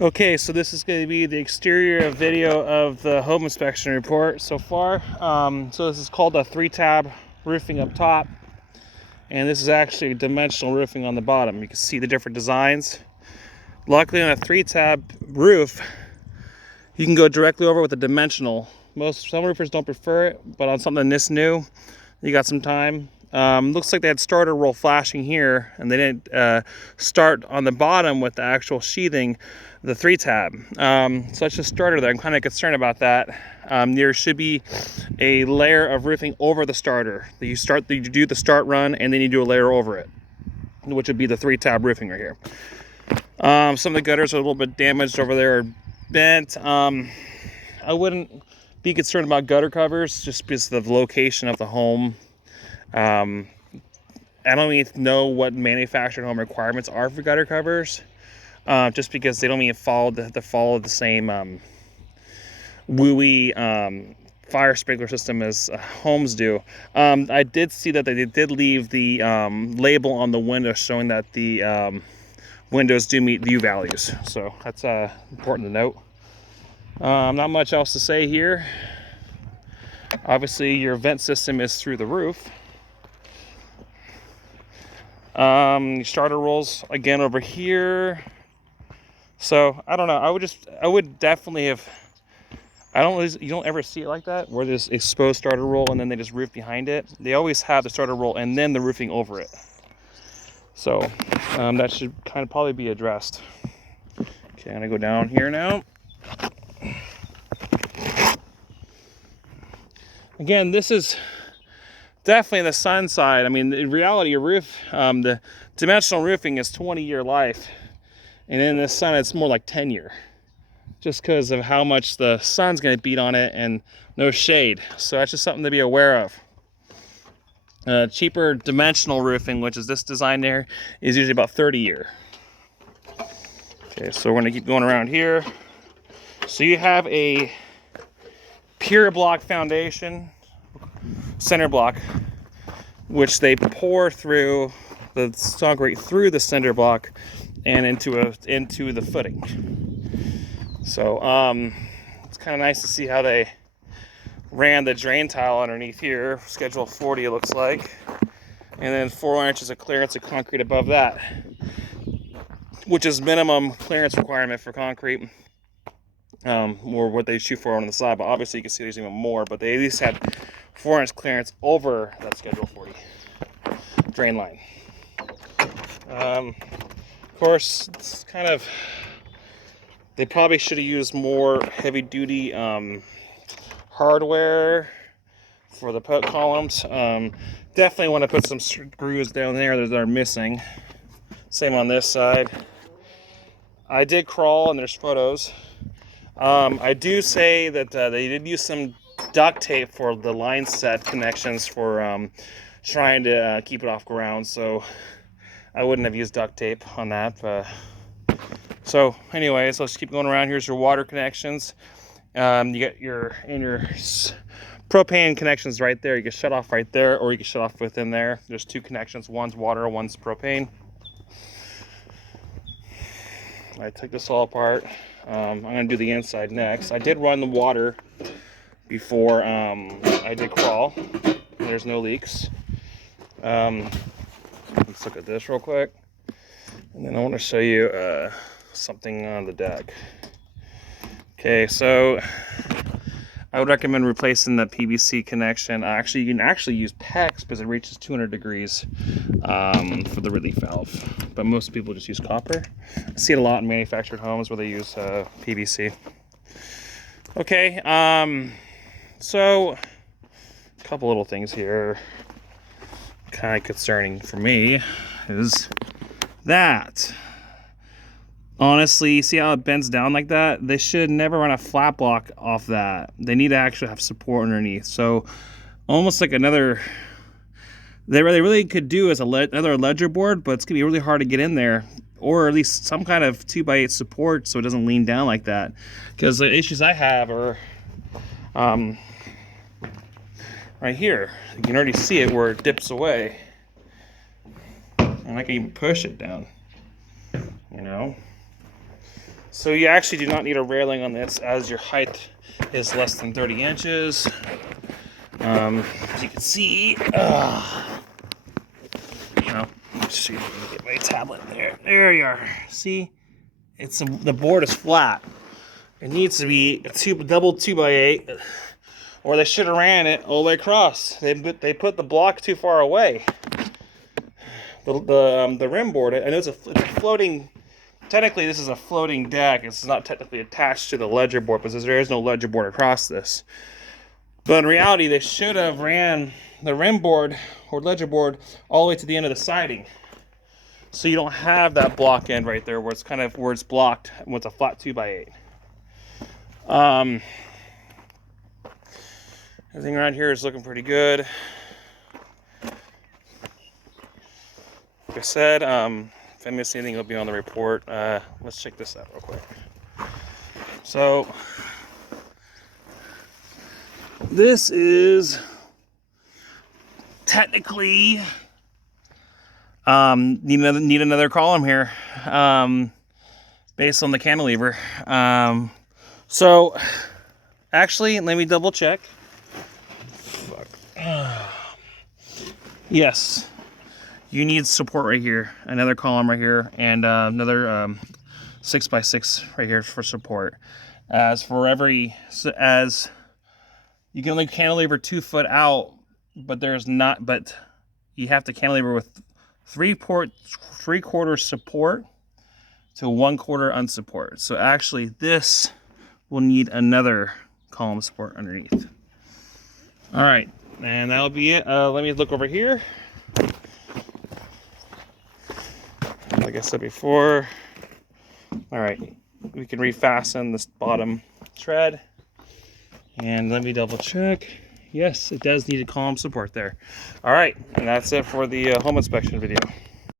Okay, so this is going to be the exterior video of the home inspection report so far. So this is called a 3-tab roofing up top, and this is actually dimensional roofing on the bottom. You can see the different designs. Luckily on a 3-tab roof, you can go directly over with a dimensional. Some roofers don't prefer it, but on something this new, you got some time. Looks like they had starter roll flashing here, and they didn't start on the bottom with the actual sheathing, the 3-tab. So that's just starter there. I'm kind of concerned about that. There should be a layer of roofing over the starter. You do the start run, and then you do a layer over it, which would be the 3-tab roofing right here. Some of the gutters are a little bit damaged over there, or bent. I wouldn't be concerned about gutter covers just because of the location of the home. I don't even know what manufactured home requirements are for gutter covers, just because they don't even follow the same WUI fire sprinkler system as homes do. I did see that they did leave the label on the window showing that the windows do meet U values, so that's important to note. Not much else to say here. Obviously, your vent system is through the roof. Starter rolls again over here. So I don't know. I would definitely have. You don't ever see it like that where there's exposed starter roll and then they just roof behind it. They always have the starter roll and then the roofing over it. So that should kind of probably be addressed. Okay, I'm gonna go down here now. Again, this is definitely the sun side. I mean, in reality, your roof, the dimensional roofing is 20-year life, and in the sun, it's more like 10-year, just because of how much the sun's going to beat on it and no shade. So that's just something to be aware of. Cheaper dimensional roofing, which is this design there, is usually about 30-year. Okay, so we're going to keep going around here. So you have a pure block foundation, center block, which they pour through the concrete through the cinder block and into the footing. So it's kind of nice to see how they ran the drain tile underneath here, schedule 40 it looks like, and then 4 inches of clearance of concrete above that, which is minimum clearance requirement for concrete, or what they shoot for on the side. But obviously you can see there's even more, but they at least had 4-inch clearance over that schedule 40 drain line. Of course, it's kind of, they probably should have used more heavy duty hardware for the put columns. Definitely want to put some screws down there that are missing. Same on this side. I did crawl, and there's photos. I do say that they did use some duct tape for the line set connections for trying to keep it off ground, so I wouldn't have used duct tape on that. So anyways, let's keep going around. Here's your water connections. You get your propane connections right there. You can shut off right there, or you can shut off within there. There's 2 connections, one's water, one's propane. I took this all apart. I'm going to do the inside next. I did run the water before I did crawl. There's no leaks. Let's look at this real quick. And then I want to show you something on the deck. Okay, so I would recommend replacing the PVC connection. Actually, you can actually use PEX because it reaches 200 degrees for the relief valve. But most people just use copper. I see it a lot in manufactured homes where they use PVC. Okay, so a couple little things here. Kind of concerning for me is that, honestly, see how it bends down like that? They should never run a flat block off that. They need to actually have support underneath. So almost like another, they really could do as another ledger board, but it's gonna be really hard to get in there, or at least some kind of 2x8 support so it doesn't lean down like that. Because the issues I have are right here. You can already see it where it dips away, and I can even push it down, you know. So you actually do not need a railing on this, as your height is less than 30 inches. As you can see, let's see if I can get my tablet there. There you are. See, the board is flat. It needs to be a double 2x8, or they should have ran it all the way across. They put the block too far away. The rim board. I know it's a floating. Technically, this is a floating deck. It's not technically attached to the ledger board because there is no ledger board across this. But in reality, they should have ran the rim board or ledger board all the way to the end of the siding, so you don't have that block end right there where it's blocked with a flat 2x8. Everything around here is looking pretty good. Like I said, if I miss anything, it'll be on the report. Let's check this out real quick. So this is technically need another column here, based on the cantilever. So actually, let me double check. Yes, you need support right here, another column right here, and another 6x6 right here for support. As you can only cantilever 2 foot out, but you have to cantilever with 3/4 support to 1/4 unsupport. So actually, this will need another column support underneath. All right, and that'll be it. Let me look over here. Like I said before, all right, we can refasten this bottom tread. And let me double check. Yes, it does need a column support there. All right, and that's it for the home inspection video.